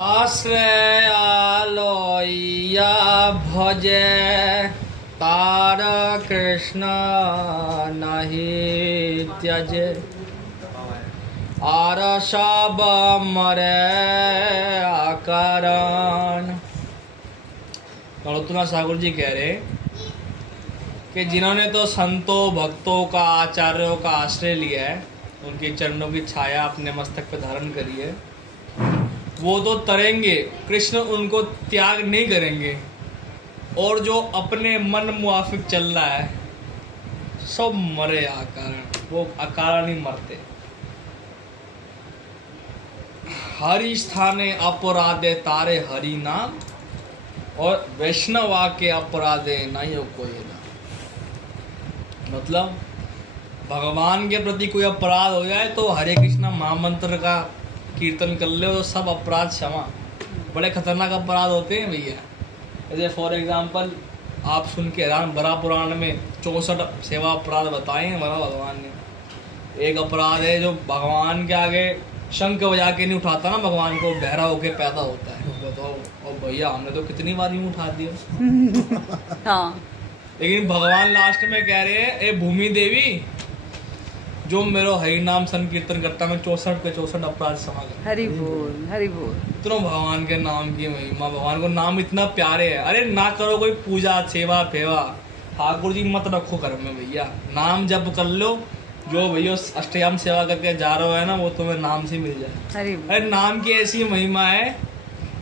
आश्रय आलोया भजे तार कृष्ण नहीं त्यजे आर सब मरे आकारण। नरोत्तम ठाकुर जी कह रहे कि जिन्होंने तो संतों भक्तों का आचार्यों का आश्रय लिया है, उनके चरणों की छाया अपने मस्तक पर धारण करी है, वो तो तरेंगे, कृष्ण उनको त्याग नहीं करेंगे। और जो अपने मन मुआफिक चल रहा है सब मरे अकारण, वो अकारण ही मरते। हरि स्थाने अपराधे तारे हरि नाम और वैष्णवा के अपराधे नहीं हो कोई ना। मतलब भगवान के प्रति कोई अपराध हो जाए तो हरे कृष्णा महामंत्र का कीर्तन कर ले, सब अपराध क्षमा। बड़े खतरनाक अपराध होते हैं भैया। जैसे फॉर एग्जांपल आप सुन के हैरान, बड़ा पुराण में 64 सेवा अपराध बताए हैं हमारा भगवान ने। एक अपराध है जो भगवान के आगे शंख बजा के नहीं उठाता ना, भगवान को बहरा होके पैदा होता है। बताओ, और भैया हमने तो कितनी बार यूँ उठा दिया। हाँ। लेकिन भगवान लास्ट में कह रहे हैं, ए भूमि देवी, जो मेरो हरि नाम संकीर्तन करता, मैं 64 के 64 अपराध क्षमा कर। हरि बोल, हरि बोल। इतना भगवान के नाम की महिमा, भगवान को नाम इतना प्यारे है। अरे ना करो कोई पूजा सेवा फेवा, ठाकुर जी मत रखो घर में भैया, नाम जप कर लो। जो भैया अष्टयाम सेवा करके जा रहे हो है ना, वो तुम्हें नाम से मिल जाए। अरे नाम की ऐसी महिमा है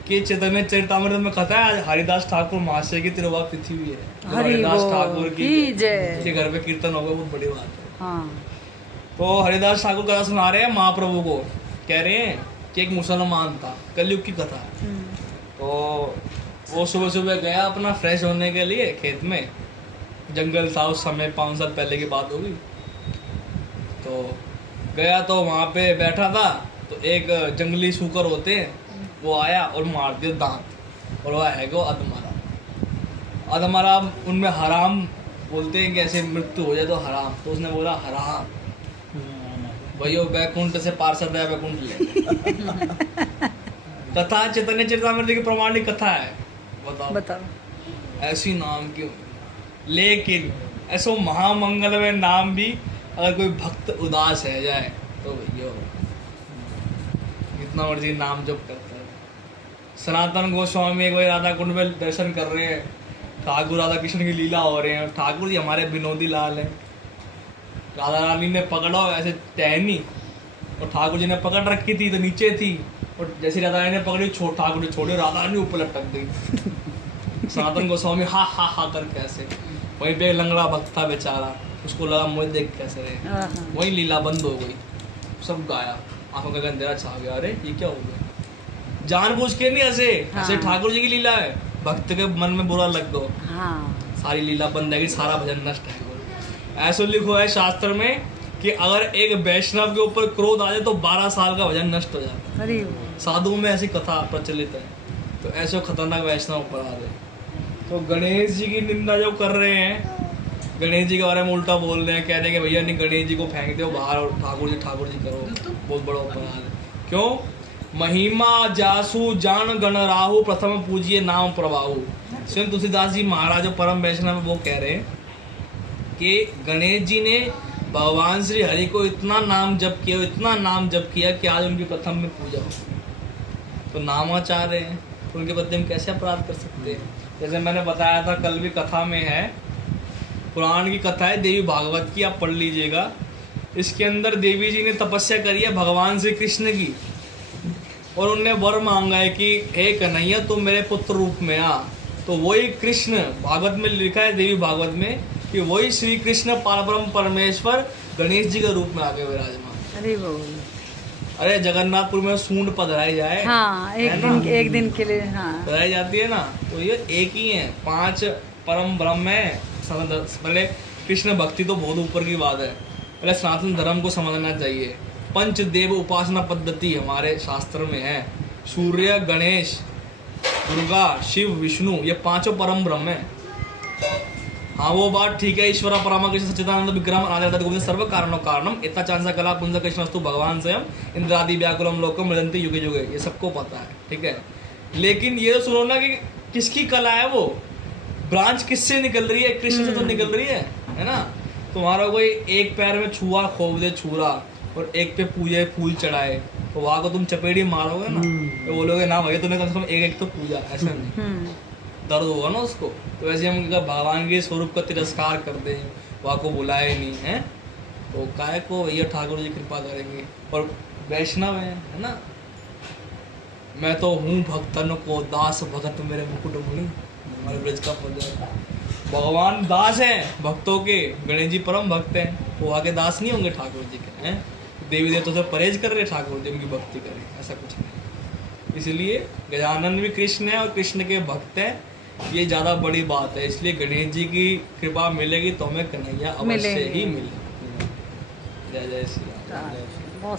कि चैतन्य चरितामृत में कथा है, हरिदास ठाकुर महाशय की तिरुवा तिथि भी है। हरिदास ठाकुर की जय, घर पे कीर्तन होगा, बहुत बड़ी बात है। हाँ। तो हरिदास ठाकुर कथा सुना रहे हैं महाप्रभु को, कह रहे हैं कि एक मुसलमान था, कलयुग की कथा। तो वो सुबह सुबह गया अपना फ्रेश होने के लिए खेत में, जंगल था उस समय, 5 साल पहले की बात होगी। तो गया तो वहाँ पे बैठा था, तो एक जंगली सूकर होते हैं, वो आया और मार दिया दांत, और वह है वो अधमरा। अधमरा उनमें हराम बोलते हैं कि ऐसे मृत्यु हो जाए तो हराम, तो उसने बोला हराम भैया, वैकुंठ से पार्षद है, वैकुंठ ले। कथा चैतन्य चरितामृत की प्रमाणिक कथा है। बताओ ऐसी नाम क्यों। लेकिन ऐसो महामंगल में नाम भी अगर कोई भक्त उदास है जाए तो भैया जितना मर्जी नाम जप करता है। सनातन गोस्वामी एक बार राधा कुंड में दर्शन कर रहे हैं, ठाकुर राधा कृष्ण की लीला हो रहे हैं। ठाकुर जी हमारे विनोदी लाल हैं। राधा रानी ने पकड़ा ऐसे टहनी, और ठाकुर जी ने पकड़ रखी थी तो नीचे थी, और जैसे राधा रानी ने पकड़ी ठाकुर ने छोड़ी, राधा रानी ऊपर लटक गई। सनातन गोस्वामी हा हा हा करके ऐसे, वहीं पे लंगड़ा भक्त था बेचारा, उसको लगा मुझे देख कैसे रहे, वही लीला बंद हो गई, सब गाया, आंखों का अंधेरा छा गया। अरे ये क्या हो गया, जानबूझ के नहीं ऐसे ऐसे ठाकुर जी की लीला है, भक्त के मन में बुरा लग गो, सारी लीला बंद है, सारा भजन नष्ट है। ऐसा लिखो है शास्त्र में कि अगर एक वैष्णव के ऊपर क्रोध आ जाए तो 12 साल का भजन नष्ट हो जाता है। साधुओं में ऐसी कथा प्रचलित है। तो ऐसे खतरनाक वैष्णव अपराध है। तो गणेश जी की निंदा जो कर रहे हैं, गणेश जी के बारे में उल्टा बोल रहे हैं, कह रहे हैं कि भैया नहीं गणेश जी को फेंक दो बाहर और ठाकुर जी करो, बहुत बड़ा अपराध है। क्यों? महिमा जासु जान गण राहु प्रथम पूजिए नाम प्रवाहु। स्वयं तुलसीदास जी महाराज परम वैष्णव वो कह रहे हैं कि गणेश जी ने भगवान श्री हरि को इतना नाम जप किया, इतना नाम जप किया कि आज उनकी प्रथम में पूजा हो। तो नामाचार्य हैं, उनके प्रति हम कैसे अपराध कर सकते हैं। जैसे मैंने बताया था कल भी कथा में है, पुराण की कथा है देवी भागवत की, आप पढ़ लीजिएगा। इसके अंदर देवी जी ने तपस्या करी है भगवान श्री कृष्ण की, और उनने वर मांगा है कि हे कन्हैया तुम मेरे पुत्र रूप में आ। तो वही कृष्ण, भागवत में लिखा है देवी भागवत में कि वही श्री कृष्ण परब्रह्म परमेश्वर गणेश जी के रूप में आगे विराजमान। अरे बोल, अरे जगन्नाथपुर में सूंड पधराई जाए, हाँ, एक दिन के लिए पधराई जाती है ना, तो ये एक ही है, 5 परम ब्रह्म है। पहले कृष्ण भक्ति तो बहुत ऊपर की बात है, पहले सनातन धर्म को समझना चाहिए। पंचदेव उपासना पद्धति हमारे शास्त्र में है, सूर्य, गणेश, दुर्गा, शिव, विष्णु, ये 5 परम ब्रह्म है। हाँ वो बात ठीक है। ईश्वर परमा कृष्ण सच्चिदानंद विग्रहम अनादिर्त गोविंद सर्व कारणों कारणम इतना चांसा कला पुंज कृष्णस्तु भगवान स्वयं इंद्रादि व्याकुलम लोकम मृदंती युगे युगे, ये सबको पता है, ठीक है। लेकिन ये तो सुनो ना कि किसकी कला है वो, ब्रांच किससे निकल रही है, कृष्ण से तो निकल रही है ना। तुम्हारा कोई एक पैर में छुआ खोप दे छुरा और एक पे पूजे फूल चढ़ाए तो वहां को तुम चपेड़ी मारोगे ना, तो बोलोगे ना भैया तूने कम से कम एक एक तो पूजा, ऐसा नहीं, दर्द होगा ना उसको। तो वैसे हम भगवान के स्वरूप का तिरस्कार कर दें, वहाँ को बुलाए नहीं है, तो काय को भैया ठाकुर जी कृपा करेंगे। और वैष्णव है ना, मैं तो हूँ भक्तन को दास भगत मेरे मुकुट मुनि, हमारे ब्रज का पद। भगवान दास हैं भक्तों के, गणेश जी परम भक्त हैं, वो आगे दास नहीं होंगे ठाकुर जी के, हैं देवी देवताओं से परहेज कर रहे ठाकुर जी, उनकी भक्ति करें, ऐसा कुछ नहीं। इसलिए गजानन भी कृष्ण है और कृष्ण के भक्त हैं, ये ज़्यादा बड़ी बात है। इसलिए गणेश जी की कृपा मिलेगी तो हमें कन्हैया अवश्य ही मिलेगी। जय जय श्री राम।